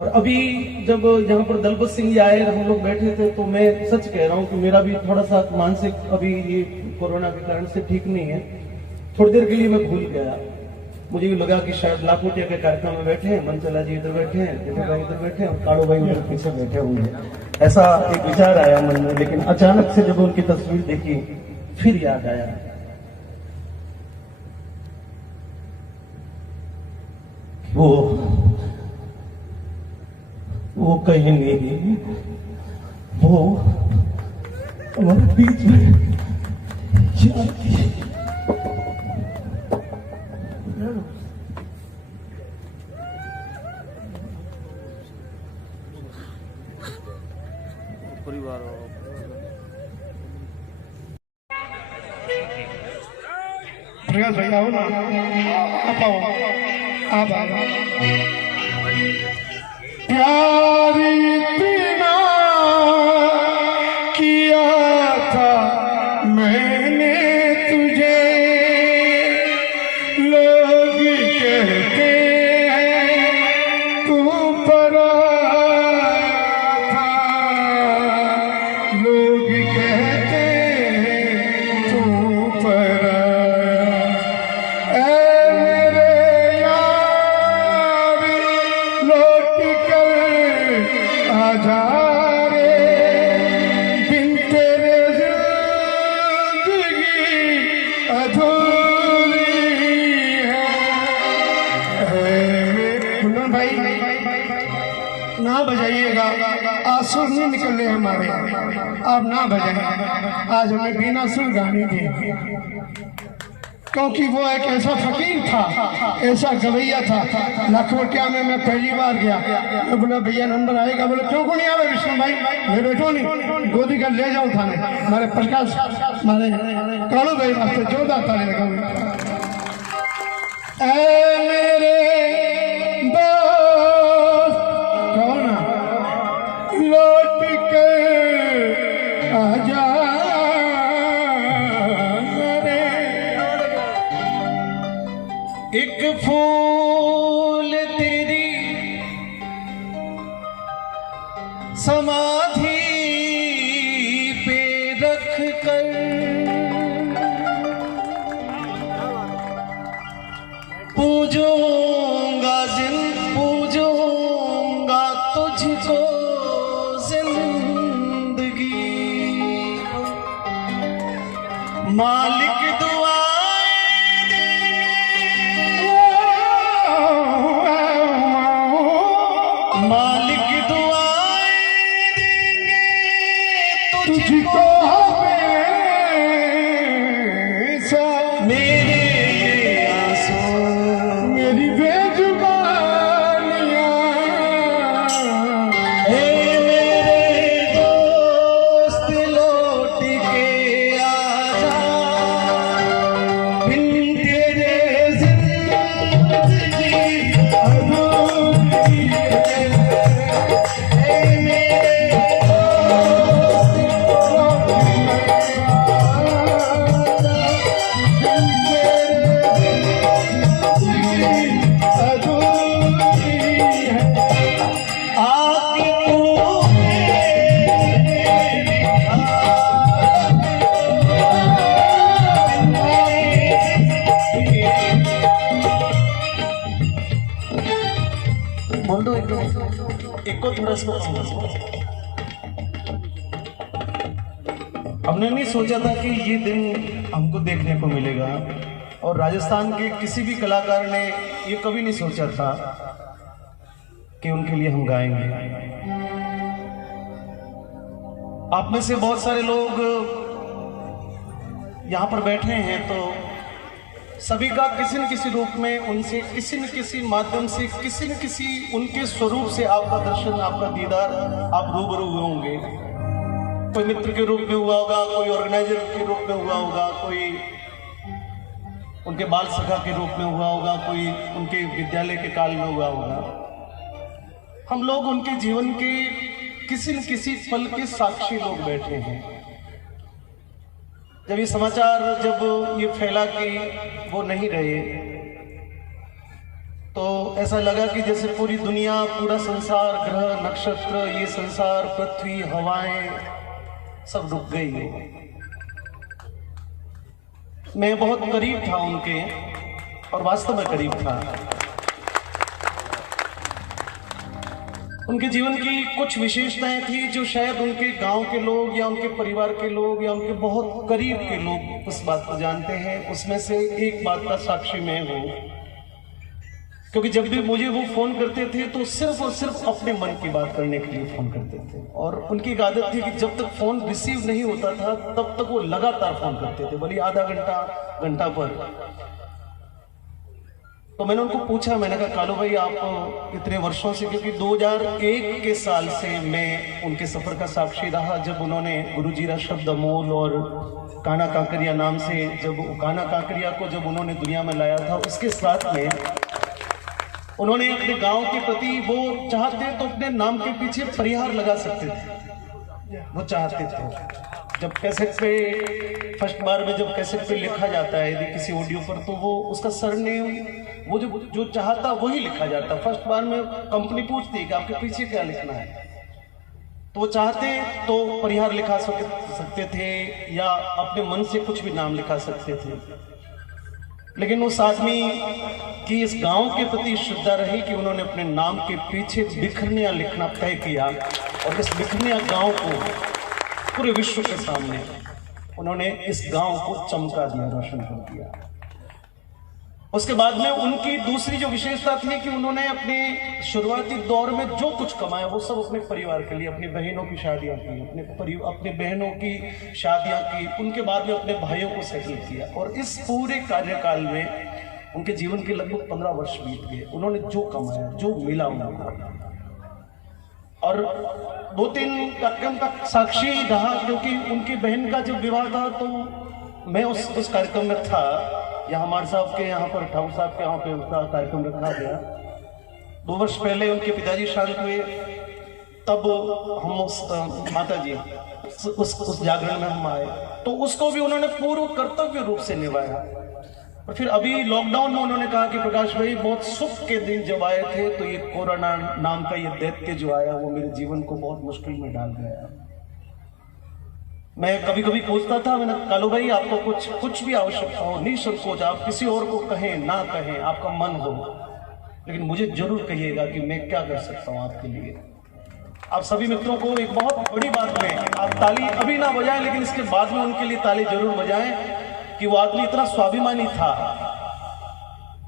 और अभी जब यहाँ पर दलपत सिंह जी आए, हम लोग बैठे थे, तो मैं सच कह रहा हूँ कि मेरा भी थोड़ा सा मानसिक अभी ये कोरोना के कारण से ठीक नहीं है। थोड़ी देर के लिए मैं भूल गया, मुझे भी लगा कि शायद लाखोटिया के कार्यक्रम में बैठे हैं, मनचला जी इधर बैठे हैं, जेठे भाई इधर बैठे हैं और काड़ो भाई उधर पीछे बैठे होंगे, ऐसा एक विचार आया मन में। लेकिन अचानक से जब उनकी तस्वीर देखी फिर याद आया, वो कहीं नहीं, वो हमारे बीच में परिवार प्रकाश भाई आओ ना, आप आओ, आप आओ। प्यार इतना किया था मैंने तुझे, लोग कहते हैं तू पराया था, लोग कहते हैं तू पराया। ऐ मेरे यार लौट कर आजा रे, बिन तेरे जिंदगी अधूरी है। कुंदन भाई ना बजाइएगा, आंसू नहीं निकल रहे हमारे, आप ना बजाइए। आज हमें बिना सुर गाने दी, क्योंकि वो एक ऐसा फकीर था, ऐसा गवैया था। लाखोटिया में मैं पहली बार गया, मैं बोला भैया नंबर आएगा, बोले क्यों को नहीं आवे विष्णु भाई, मैं बैठो नहीं, गोदी कर ले जाओ थाने। हमारे प्रकाश हमारे कालू भाई वास्ते जोरदार ताली लगाओ। ऐ मेरे दोस्त कौन लौट कर आजा रे, एक फूल तेरी समाधि पे रख कर, पूजूंगा तुझको जिंदगी, मालिक मालिक दुआएं देंगे तुझको हमेशा, मेरे आंसू मेरी बेजुबानियां। हे मेरे दोस्त लौट के आजा, बिन तेरे जिंदगी अधूरी है। बोल दो एक को थोड़ा सा। हमने नहीं सोचा था कि ये दिन हमको देखने को मिलेगा, और राजस्थान के किसी भी कलाकार ने ये कभी नहीं सोचा था कि उनके लिए हम गाएंगे। आप में से बहुत सारे लोग यहाँ पर बैठे हैं, तो सभी का किसी न किसी रूप में उनसे किसी न किसी माध्यम से किसी न किसी उनके स्वरूप से आपका दर्शन, आपका दीदार, आप रूबरू हुए होंगे। कोई मित्र के रूप में हुआ होगा, कोई ऑर्गेनाइजर के रूप में हुआ होगा, कोई उनके बाल सखा के रूप में हुआ होगा, कोई उनके विद्यालय के काल में हुआ होगा। हम लोग उनके जीवन के किसी न किसी पल के साक्षी लोग बैठे हैं। जब ये समाचार जब ये फैला कि वो नहीं रहे, तो ऐसा लगा कि जैसे पूरी दुनिया, पूरा संसार, ग्रह, नक्षत्र, ये संसार, पृथ्वी, हवाएं सब रुक गई हो। मैं बहुत करीब था उनके, और वास्तव में करीब था। उनके जीवन की कुछ विशेषताएं थी जो शायद उनके गांव के लोग या उनके परिवार के लोग या उनके बहुत करीब के लोग उस बात को जानते हैं। उसमें से एक बात का साक्षी मैं हूं, क्योंकि जब भी मुझे वो फोन करते थे तो सिर्फ और सिर्फ अपने मन की बात करने के लिए फोन करते थे। और उनकी एक आदत थी कि जब तक फोन रिसीव नहीं होता था तब तक वो लगातार फोन करते थे, भले आधा घंटा, घंटा पर। तो मैंने उनको पूछा, मैंने कहा कालू भाई आप इतने वर्षों से, क्योंकि 2001 के साल से मैं उनके सफर का साक्षी रहा, जब उन्होंने गुरुजीरा शब्द अमोल और काना काकरिया नाम से, जब काना काकरिया को जब उन्होंने दुनिया में लाया था, उसके साथ में उन्होंने अपने गांव के प्रति, वो चाहते तो अपने नाम के पीछे परिहार लगा सकते थे, वो चाहते थे। जब कैसेट पे फर्स्ट बार में जब कैसेट पे लिखा जाता है यदि किसी ऑडियो पर, तो वो उसका सरनेम, वो जो चाहता वही लिखा जाता। फर्स्ट बार में कंपनी पूछती है कि आपके पीछे क्या लिखना है, तो वो चाहते तो परिहार लिखा सकते थे या अपने मन से कुछ भी नाम लिखा सकते थे। लेकिन उस आदमी की इस गांव के प्रति श्रद्धा रही कि उन्होंने अपने नाम के पीछे बिखरनिया लिखना तय किया, और इस बिखरनिया गांव को पूरे विश्व के सामने उन्होंने इस गांव को चमका दिया, रोशन कर दिया। उसके बाद में उनकी दूसरी जो विशेषता थी कि उन्होंने अपने शुरुआती दौर में जो कुछ कमाया वो सब अपने परिवार के लिए, अपनी बहनों की शादियां की, अपने बहनों की शादियां की, उनके बाद में अपने भाइयों को सेटल किया। और इस पूरे कार्यकाल में उनके जीवन के लगभग 15 वर्ष बीत गए। उन्होंने जो कमाया, जो मिला उन्होंने, और 2-3 कार्यक्रम का साक्षी रहा, क्योंकि उनकी बहन का जब विवाह था तो मैं उस कार्यक्रम में था। यहाँ हमारे साहब के यहाँ पर, ठाकुर साहब के यहाँ पे उसका कार्यक्रम रखा गया। 2 वर्ष पहले उनके पिताजी शांत हुए, तब हम माता जी उस जागरण में हम आए, तो उसको भी उन्होंने पूर्व कर्तव्य रूप से निभाया। और फिर अभी लॉकडाउन में उन्होंने कहा कि प्रकाश भाई बहुत सुख के दिन जब आए थे तो ये कोरोना नाम का ये दैत्य जो आया वो मेरे जीवन को बहुत मुश्किल में डाल गया। मैं कभी कभी पूछता था, मैंने कालू भाई आपको कुछ भी आवश्यकता हो, निसंकोच आप किसी और को कहें ना कहें, आपका मन हो, लेकिन मुझे जरूर कहिएगा कि मैं क्या कर सकता हूँ आपके लिए। आप सभी मित्रों को एक बहुत बड़ी बात में, आप ताली अभी ना बजाएं लेकिन इसके बाद में उनके लिए ताली जरूर बजाएं कि वो आदमी इतना स्वाभिमानी था,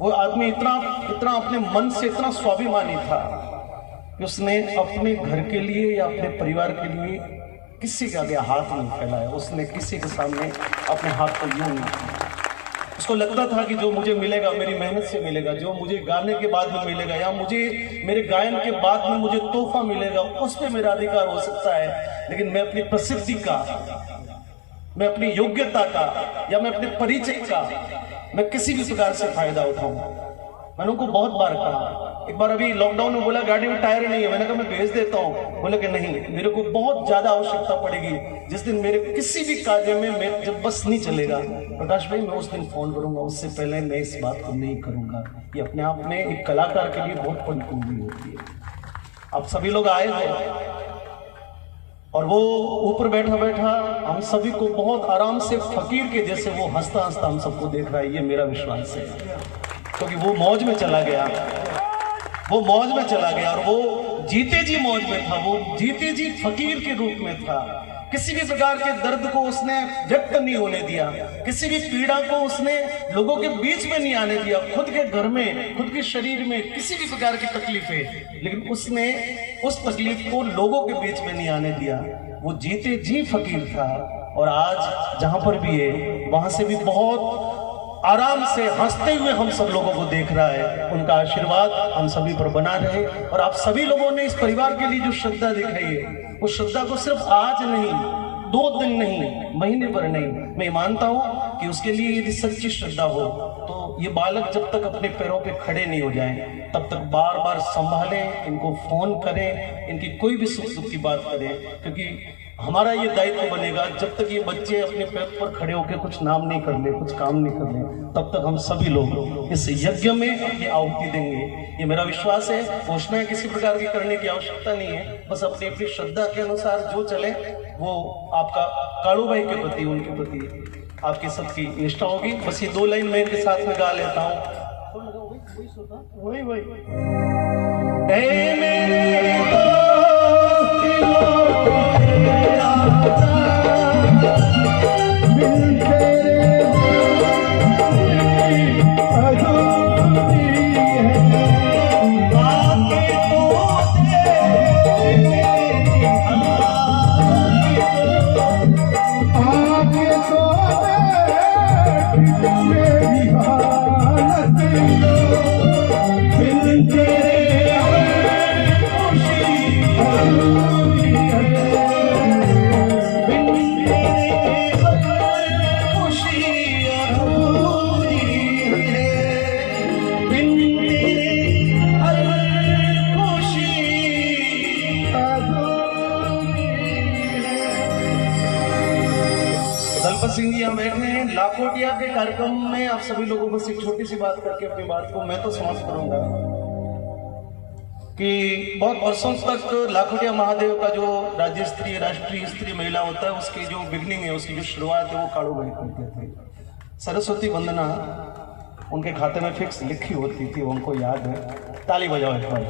वो आदमी इतना अपने मन से इतना स्वाभिमानी था कि उसने अपने घर के लिए या अपने परिवार के लिए किसी के आगे हाथ नहीं फैलाया। उसने किसी के सामने अपने हाथ को यूं नहीं किया। उसको लगता था कि जो मुझे मिलेगा मेरी मेहनत से मिलेगा, जो मुझे गाने के बाद में मिलेगा या मुझे मेरे गायन के बाद में मुझे तोहफा मिलेगा, उस पर मेरा अधिकार हो सकता है, लेकिन मैं अपनी प्रसिद्धि का, मैं अपनी योग्यता का या मैं अपने परिचय का मैं किसी भी प्रकार से फायदा उठाऊं। मैंने उनको बहुत बार कहा। एक बार अभी लॉकडाउन में बोला गाड़ी में टायर नहीं है, मैंने कहा मैं भेज देता हूँ। बोले कि नहीं, मेरे को बहुत ज्यादा आवश्यकता पड़ेगी, जिस दिन मेरे किसी भी कार्य में मैं जब बस नहीं चलेगा प्रकाश भाई मैं उस दिन फोन करूंगा, उससे पहले मैं इस बात को नहीं करूंगा। ये अपने आप में एक कलाकार के लिए बहुत बड़ी कुंजी होती है। आप सभी लोग आए हो और वो ऊपर बैठा बैठा हम सभी को बहुत आराम से फकीर के जैसे वो हंसता हंसता हम सबको देख रहा है। ये मेरा विश्वास है, क्योंकि वो मौज में चला गया, वो मौज में चला गया और वो जीते जी मौज में था, वो जीते जी फकीर के रूप में था। किसी भी प्रकार के दर्द को उसने व्यक्त नहीं होने दिया, किसी भी पीड़ा को उसने लोगों के बीच में नहीं आने दिया। खुद के घर में, खुद के शरीर में किसी भी प्रकार की तकलीफें, लेकिन उसने उस तकलीफ को लोगों के बीच में नहीं आने दिया। वो जीते जी फकीर था और आज जहां पर भी है वहां से भी बहुत आराम से हंसते हुए हम सब लोगों को देख रहा है। उनका आशीर्वाद हम सभी पर बना रहे। और आप सभी लोगों ने इस परिवार के लिए जो श्रद्धा दिखाई है, उस श्रद्धा को सिर्फ आज नहीं, 2 दिन नहीं, महीने पर नहीं, मैं मानता हूं कि उसके लिए यदि सच्ची श्रद्धा हो तो ये बालक जब तक अपने पैरों पे खड़े नहीं हो जाएं तब तक बार बार संभालें, इनको फोन करें, इनकी कोई भी सुख दुख की बात करें, क्योंकि हमारा ये दायित्व बनेगा जब तक ये बच्चे अपने पैर पर खड़े होकर कुछ नाम नहीं कर ले, कुछ काम नहीं कर ले, तब तक हम सभी लोग इस यज्ञ में अपनी आहुति देंगे। ये मेरा विश्वास है। घोषणाएं किसी प्रकार की करने की आवश्यकता नहीं है, बस अपनी अपनी श्रद्धा के अनुसार जो चले वो आपका कालू भाई के प्रति, उनके प्रति आपकी सबकी निष्ठा होगी। बस ये 2 लाइन मैं इनके साथ में गा लेता हूँ। वही दलपत सिंह जी यहाँ बैठे हैं। लाखोटिया के कार्यक्रम में आप सभी लोगों को एक छोटी सी बात करके अपनी बात को मैं तो समाप्त करूंगा कि बहुत वर्षों तक लाखोटिया महादेव का जो राज्य स्तरीय, राष्ट्रीय स्तरीय मेला होता है, उसकी जो बिगनिंग है, उसकी जो शुरुआत है, वो कालू भाई करते थे। सरस्वती वंदना उनके खाते में फिक्स लिखी होती थी, उनको याद है। ताली बजाओ एक बार।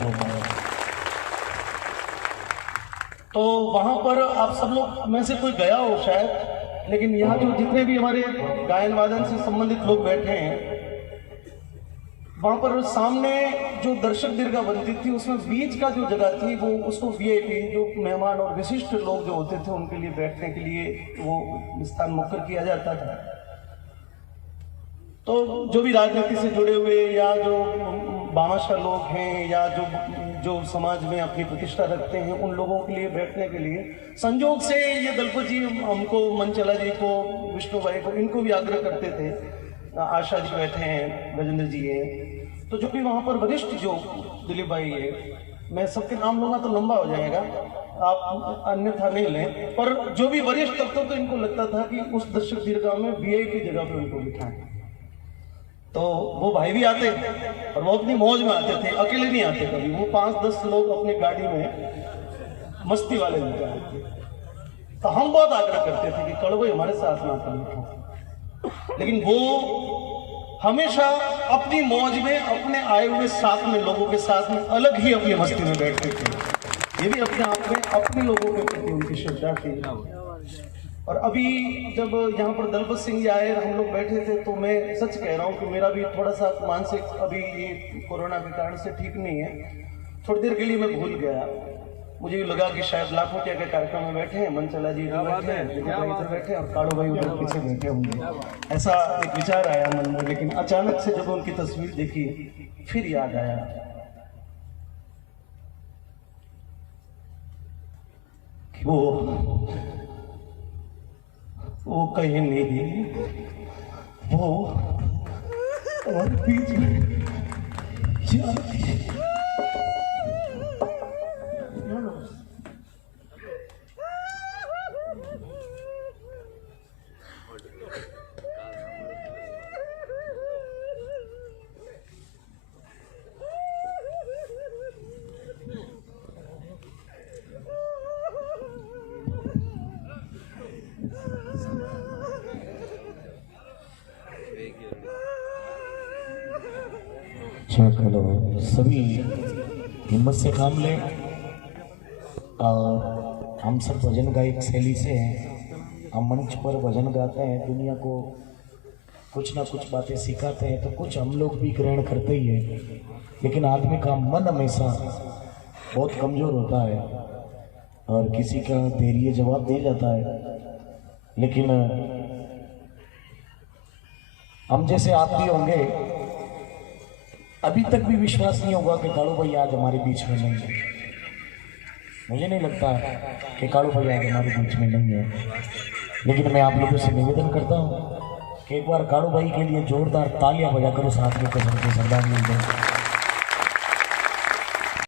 तो वहां पर आप सब लोग में से कोई गया हो शायद, लेकिन यहाँ जो जितने भी हमारे गायन वादन से संबंधित लोग बैठे हैं, वहां पर सामने जो दर्शक दीर्घा बनती थी, उसमें बीच का जो जगह थी वो उसको वीआईपी, जो मेहमान और विशिष्ट लोग जो होते थे उनके लिए बैठने के लिए वो स्थान मुकर किया जाता था। तो जो भी राजनीति से जुड़े हुए या जो भामाशाह लोग हैं या जो समाज में अपनी प्रतिष्ठा रखते हैं, उन लोगों के लिए बैठने के लिए संजोग से ये दलपत जी हमको, मनचला जी को, विष्णु भाई को, इनको भी आग्रह करते थे। आशा जी बैठे हैं, गजेंद्र जी हैं, तो जो भी वहाँ पर वरिष्ठ जो दिलीप भाई है, मैं सबके नाम लूंगा तो लंबा हो जाएगा, आप अन्यथा नहीं लें, पर जो भी वरिष्ठ तत्व, तो इनको लगता था कि उस दर्शक दीर्घा में वीआईपी जगह पे उनको बिठाएं। तो वो भाई भी आते और वो अपनी मौज में आते थे, अकेले नहीं आते कभी। वो 5-10 लोग अपनी गाड़ी में मस्ती वाले लेके आते थे। तो हम बहुत आग्रह करते थे कि कड़ो भाई हमारे साथ में आकर बैठो, लेकिन वो हमेशा अपनी मौज में, अपने आए हुए साथ में लोगों के साथ में अलग ही अपनी मस्ती में बैठते थे। ये भी अपने आप में अपने लोगों के प्रति उनकी श्रद्धा थी। और अभी जब यहाँ पर दलपत सिंह जी आए और हम लोग बैठे थे, तो मैं सच कह रहा हूँ कि मेरा भी थोड़ा सा मानसिक अभी ये कोरोना के कारण से ठीक नहीं है। थोड़ी देर के लिए मैं भूल गया, मुझे लगा कि शायद लाखोटिया के कार्यक्रम में बैठे हैं, मनचला जी इधर बैठे हैं, दिलीप भाई इधर बैठे हैं और कालू भाई उधर पीछे बैठे होंगे, ऐसा एक विचार आया मन में। लेकिन अचानक से जब उनकी तस्वीर देखी, फिर याद आया कि वो कहीं नहीं, वो और बीच में चलो सभी हिम्मत से काम लें। और हम सब भजन गायक शैली से हैं, हम मंच पर भजन गाते हैं, दुनिया को कुछ ना कुछ बातें सिखाते हैं, तो कुछ हम लोग भी ग्रहण करते ही हैं। लेकिन आदमी का मन हमेशा बहुत कमज़ोर होता है और किसी का धैर्य जवाब दे जाता है। लेकिन हम जैसे आप भी होंगे, अभी तक भी विश्वास नहीं होगा कि कालू भाई आज हमारे बीच में नहीं है। मुझे नहीं लगता कि कालू भाई आज हमारे बीच में नहीं है। लेकिन मैं आप लोगों से निवेदन करता हूँ कि एक बार काड़ू भाई के लिए जोरदार तालियां बजा करो, साथ में कसम की श्रद्धांजलि दो।